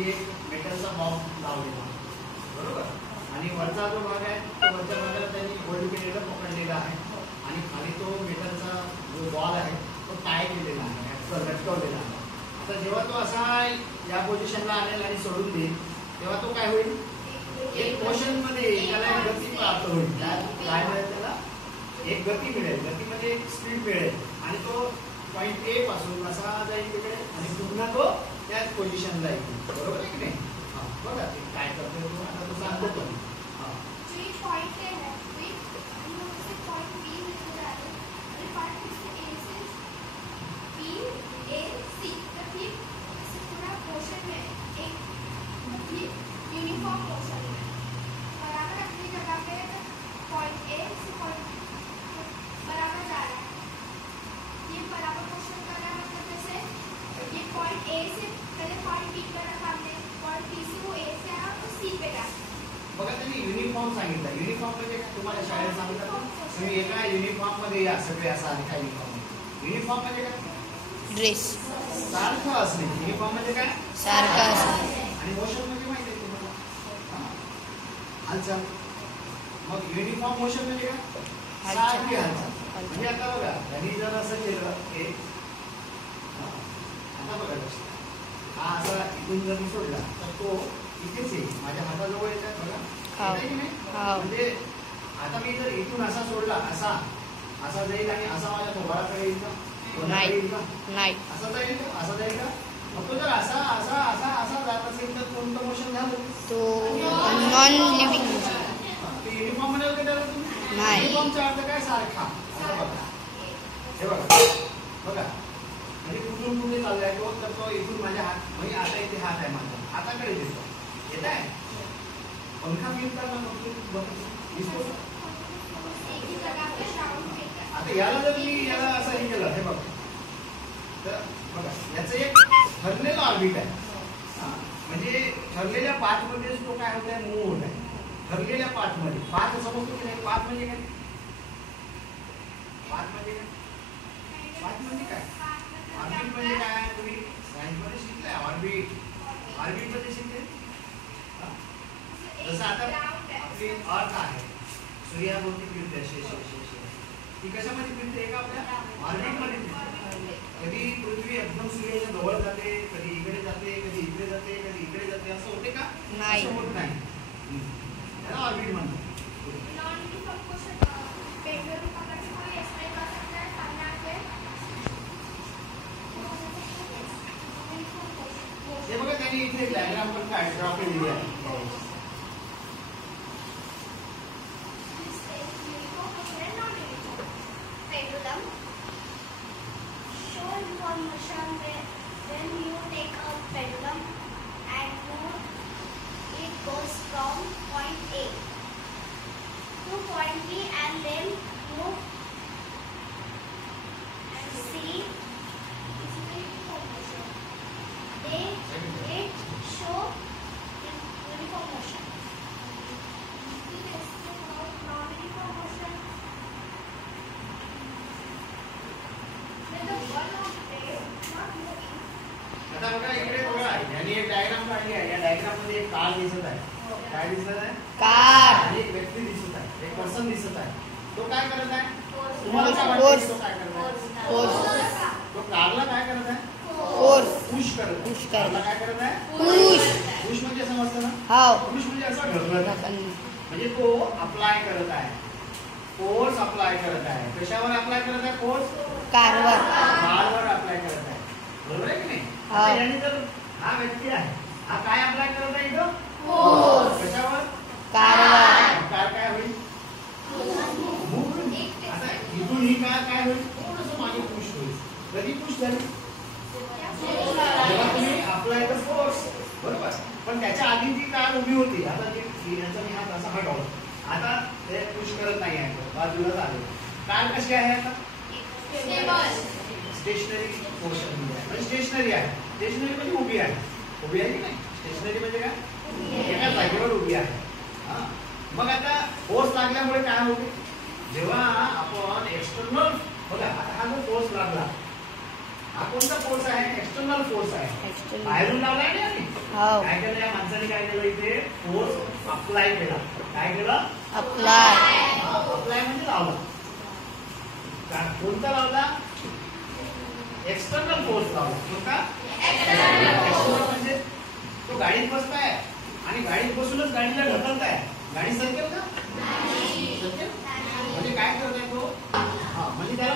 खाली एक मेटलचा बॉक्स लावलेला बरोबर, आणि वरचा जो भाग आहे तो वरच्या भागाला त्यांनी होल्ड केलेला पकडलेला आहे आणि खाली तो मेटलचा जो बॉल आहे तो टाय केलेला आहे, लटकवलेला आहे. आता जेव्हा तो असा या पोझिशनला आणेल आणि सोडून देईल तेव्हा तो काय होईल, एक मोशन मध्ये त्याला गती प्राप्त होईल. काय मिळेल त्याला, एक गती मिळेल, गती म्हणजे एक स्पीड मिळेल आणि तो पॉइंट ए पासून असा जाईल तिकडे आणि पुन्हा तो त्याच पोझिशनला येईल. बरोबर आहे की नाही? बघा ते काय करतो आता तो सांगतो पण पॉइंट ए है आणि उससे पॉइंट बी लेके जा रहे हैं और point A say B A C तो फिर इस पूरा पोर्शन में एक यूनिफॉर्म पोर्शन है बराबर अपनी जगह पे पॉइंट ए से पॉइंट बराबर जा रहा है. ये बराबर पोर्शन का क्या मतलब जैसे ये पॉइंट ए से पहले पॉइंट बी पर रखा हमने, पॉइंट बी से वो ए से आया तो सी पे गया. बघा त्यांनी युनिफॉर्म सांगितलं. युनिफॉर्म म्हणजे तुम्हाला शाळेत सांगितलं तुम्ही एका युनिफॉर्म मध्ये या सगळे असा एका युनिफॉर्म. युनिफॉर्म म्हणजे काय, ड्रेस सारखं असणे. युनिफॉर्म म्हणजे काय, सारखं असणे. आणि मोशन म्हणजे माहिती आहे तुम्हाला हालचाल. मग युनिफॉर्म मोशन म्हणजे काय, सारखी हालचाल. म्हणजे आता बघा त्यांनी जर असं केलं की आता बघा हा असा इथून जर मी सोडला तर तो इथेच येईल, माझ्या हाताजवळ येतात बघा, की नाही? म्हणजे आता मी जर इथून असा सोडला असा असा जाईल आणि असा माझ्या थोबाडाकडे येईल का, नाही असा जाईल का, असा जाईल का? मग तो जर असा असा असा असा जात असेल तर कोणतं मोशन झालं, तो नॉन लिव्हिंग. ते युनिफॉर्म म्हणाल का त्याला तुम्ही? नाही. युनिफॉर्मचा अर्थ काय, सारखा. बघा हे बघा बघा म्हणजे कुठून कुठे चाललाय तो, तर तो इथून माझ्या हात म्हणजे आता इथे हात आहे माझा, हाताकडे दिसतो येत आहे. पंखा फिरताना दिसतो. आता याला जर मी याला असं हे केलं, हे बघा तर बघा याचं एक ठरलेलं ऑर्बिट आहे. म्हणजे ठरलेल्या पाथ मध्येच तो काय होत आहे, मूव्ह होत आहे. ठरलेल्या पाथ मध्ये पाथ समजतो की नाही, पाथ म्हणजे काय, पाथ म्हणजे काय, पाथ म्हणजे काय, ऑर्बिट म्हणजे काय, तुम्ही सायन्स मध्ये शिकलाय ऑर्बिट. ऑर्बिट मध्ये शिकले जसं आता आपली अर्थ आहे सूर्याभोवती फिरते अशी ती कशामध्ये फिरते का, आपल्या ऑर्बिट मध्ये फिरते. कधी पृथ्वी एकदम सूर्याच्या जवळ जाते, कधी इकडे जाते, कधी इकडे जाते, कधी इकडे जाते, असं होते का, असं होत नाही. त्याला ऑर्बिट म्हणतात. हे बघा त्यांनी इथे डायग्राम पण काय ड्रॉ केलेली आहे. When you take a pendulum and move, it goes from point A to point B and then move and see. This is the uniform motion. They show uniform motion. This is non-uniform motion. When the one of not moving. आता बघा इकडे बघा यांनी एक diagram काढली आहे. या diagram मध्ये एक कार दिसत आहे. काय दिसत आहे, कार. आणि एक व्यक्ती दिसत आहे, एक पर्सन दिसत आहे. तो काय करत आहे, तुम्हाला काय वाटतं तो काय करत आहे, तो कारला काय करत आहे, पुश करत आहे. कारला काय करत आहे, पुश म्हणजे समजतं ना, पुश म्हणजे असं ढकलत आहे. म्हणजे तो अप्लाय करत आहे, फोर्स अप्लाय करत आहे. कशावर अप्लाय करत आहे, फोर्स कारवर अप्लाय करत आहे. बरोबर आहे की नाही? आता याने जर हा व्यक्ती आहे, हा काय अप्लाय करत आहे इथं, कशावर, कार काय होईल, आता इथून ही कार काय होईल, थोडंसं मागे पुश होईल. कधी पुश झाली, जेव्हा तुम्ही अप्लाय द फोर्स, बरोबर. पण त्याच्या आधी जी कार उभी होती, आता जी याचा मी हात असा हटवला, आता ते पुश करत नाही आहे, बाजूला झाले. कार कशी आहे आता, स्टेशनरी मोशन मध्ये आहे. म्हणजे स्टेशनरी आहे. स्टेशनरी म्हणजे उभी आहे. उभी आहे की नाही, स्टेशनरी म्हणजे काय, एका जागेवर उभी आहे. मग आता फोर्स लागल्यामुळे काय होते, जेव्हा आपण एक्सटर्नल बघा, आता हा जो फोर्स लागला हा कोणता फोर्स आहे? एक्सटर्नल फोर्स आहे. External. बाहेरून लावलाय ना आम्ही. हो. काय केलं या माणसाने? काय केलं इथे? फोर्स अप्लाय केला. काय केलं? Apply. अप्लाय म्हणजे लावला. कोणता लावला? एक्सटर्नल फोर्स लावला. कोणता? एक्सटर्नल म्हणजे तो गाडीत बसताय आणि गाडीत बसूनच गाडीला ढकलताय. गाडी सरकेल का? सरकेल? म्हणजे काय करताय तो? हा म्हणजे त्याला